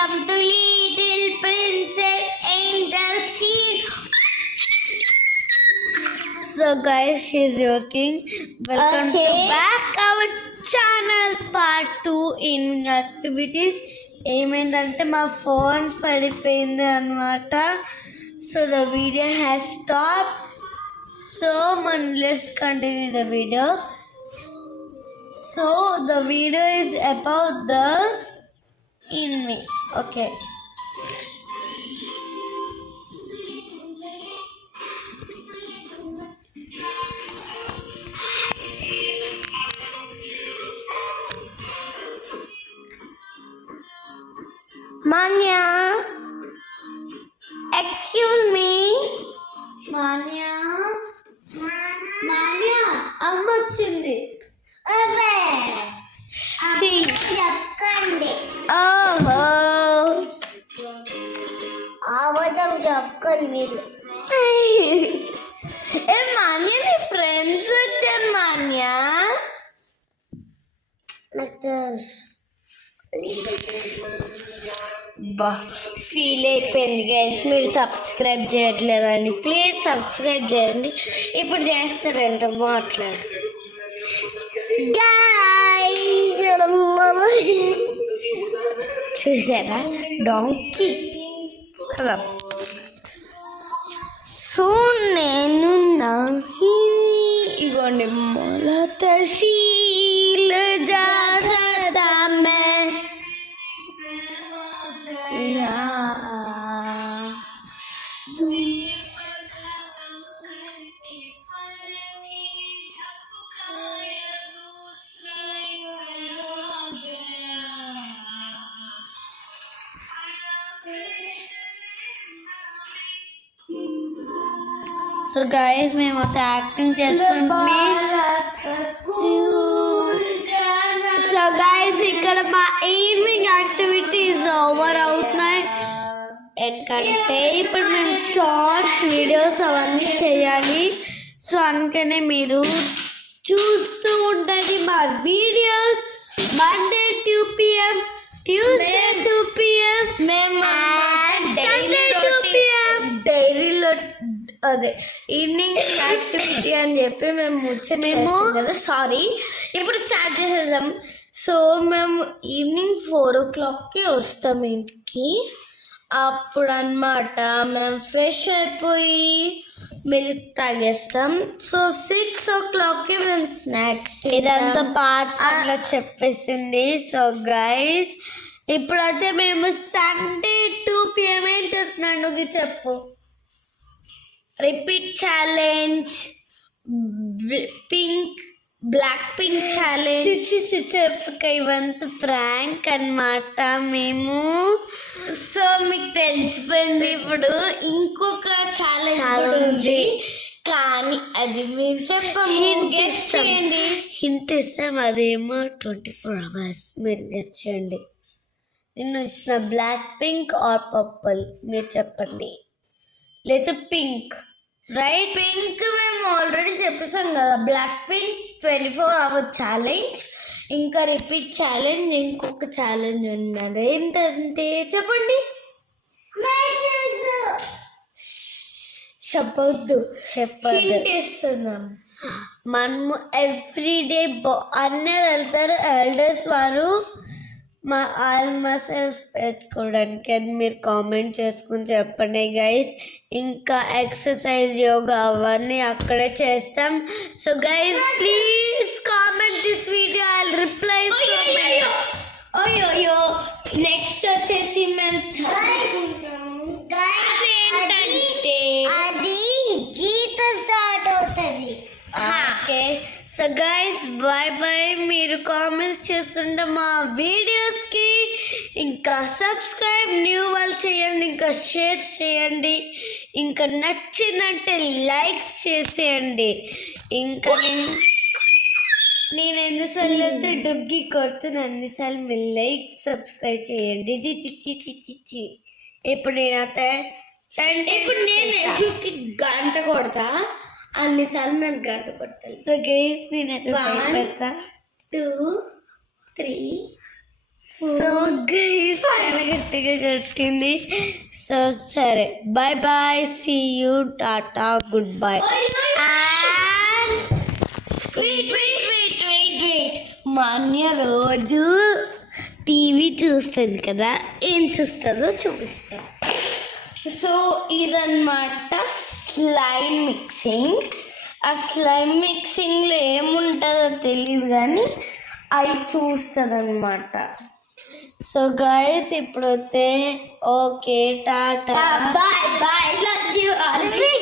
welcome to Little Princess Angel Steel. So guys, she's joking. Welcome to back our channel part 2 evening activities. ఏమైందంటే మా phone పడిపోయింది అన్నమాట. So the video has stopped. So let's continue the video. So the video is about the evening. Okay. Manya, excuse me. Manya, అమ్మ వచ్చింది. చెప్పండి. ఓహో, అవధం చెప్పండి మీరు. ఏ మాన్య, నీ ఫ్రెండ్స్ వచ్చారు మాన్య. బా ఫీల్ అయిపోయింది గైస్, మీరు సబ్స్క్రైబ్ చేయట్లేదని. ప్లీజ్ సబ్స్క్రైబ్ చేయండి. ఇప్పుడు చేస్తారంట మాట్లాడు. చూసారా డాంకీ. సో నేను ఇగోండి మొలట శీల జాసదా మే సో గైస్ మేము యాక్టింగ్ చేస్తుంటే, సో గైస్ ఇక్కడ మా ఈవినింగ్ యాక్టివిటీస్ ఓవర్ అవుతున్నాయి. ఎందుకంటే ఇప్పుడు మేము షార్ట్స్ వీడియోస్ అవన్నీ చేయాలి. సో అందుకనే మీరు చూస్తూ ఉండండి మా videos. Monday 2 PM, Tuesday 2 PM, మేము సండే 2 PM డైరీలో అదే ఈవినింగ్ యాక్టివిటీ అని చెప్పి మేము కదా. సారీ, ఇప్పుడు స్టార్ట్ చేసేద్దాం. సో మేము ఈవినింగ్ 4 o'clockకి వస్తాం ఇంటికి. అప్పుడు అన్నమాట మేము ఫ్రెష్ అయిపోయి మిల్క్ తాగేస్తాం. సో 6 o'clockకి మేము స్నాక్స్. ఇదంతా పాత అట్లా చెప్పేసింది. సో గైస్ ఇప్పుడైతే మేము సండే 2 PM ఏం చేస్తున్నాను నువ్వు చెప్పు. Repeat challenge, black pink challenge చెప్పక ఇవంతా ప్రాంక్ అన్నమాట మేము. సో మీకు తెలిసిపోయింది. ఇప్పుడు ఇంకొక ఛాలెంజ్ ఉంది కానీ అది మేము చెప్పాము. గెస్ చేయండి. హింట్ ఇస్తాం, అదేమో 24 hours. మీరు గెస్ చేయండి. నేను ఇస్తున్న బ్లాక్ పింక్ ఆర్ పర్పుల్, మీరు చెప్పండి. లేదా పింక్. రైట్, పింక్ మేము ఆల్రెడీ చెప్పేసాం కదా. Black pink 24 hour challenge. ఇంకా రిపీట్ ఛాలెంజ్, ఇంకొక ఛాలెంజ్ ఉన్నది. ఏంటంటే చెప్పండి. చెప్పొద్దు. ఇస్తున్నాం. మనము ఎవ్రీడే అన్నర్ వెళ్తారు ఎల్డర్స్ వారు మా ఆల్ మసిల్స్ పెంచుకోవడానికి. అని మీరు కామెంట్ చేసుకుని చెప్పండి గైస్. ఇంకా ఎక్సర్సైజ్, యోగా అవన్నీ అక్కడే చేస్తాం. So guys please comment this video, I will reply. అయ్యో నెక్స్ట్ వచ్చేసి మేము అది గీత స్టార్ట్ అవుతుంది. Okay, so guys bye bye. మీరు కామెంట్స్ చేస్తుంటే మా వీడియోస్కి ఇంకా సబ్స్క్రైబ్ న్యూ వాళ్ళు చేయండి, ఇంకా షేర్ చేయండి, ఇంకా నచ్చిందంటే లైక్స్ చేసేయండి. ఇంకా నేను ఎన్నిసార్లు అయితే డుగ్గి కొడుతున్నా అన్నిసార్లు మీరు లైక్ సబ్స్క్రైబ్ చేయండి. చి ఇప్పుడు నేను గంట కొడతా, అన్నిసార్లు నేను గంట కొడతాను. సో గైస్ నేనైతే 1 2 3 సో గైస్ చాలా గట్టిగా కట్టింది. సో సరే, bye bye, see you, tata, good bye. Manya రోజు టీవీ చూస్తుంది కదా, ఏం చూస్తుందో చూపిస్తాను. సో ఇదన్నమాట స్లైమ్ మిక్సింగ్. ఆ స్లైమ్ మిక్సింగ్లో ఏముంటుందో తెలియదు కానీ అవి చూస్తుంది అనమాట. సో గైస్ ఇప్పుడైతే okay, tata, bye bye, love you always.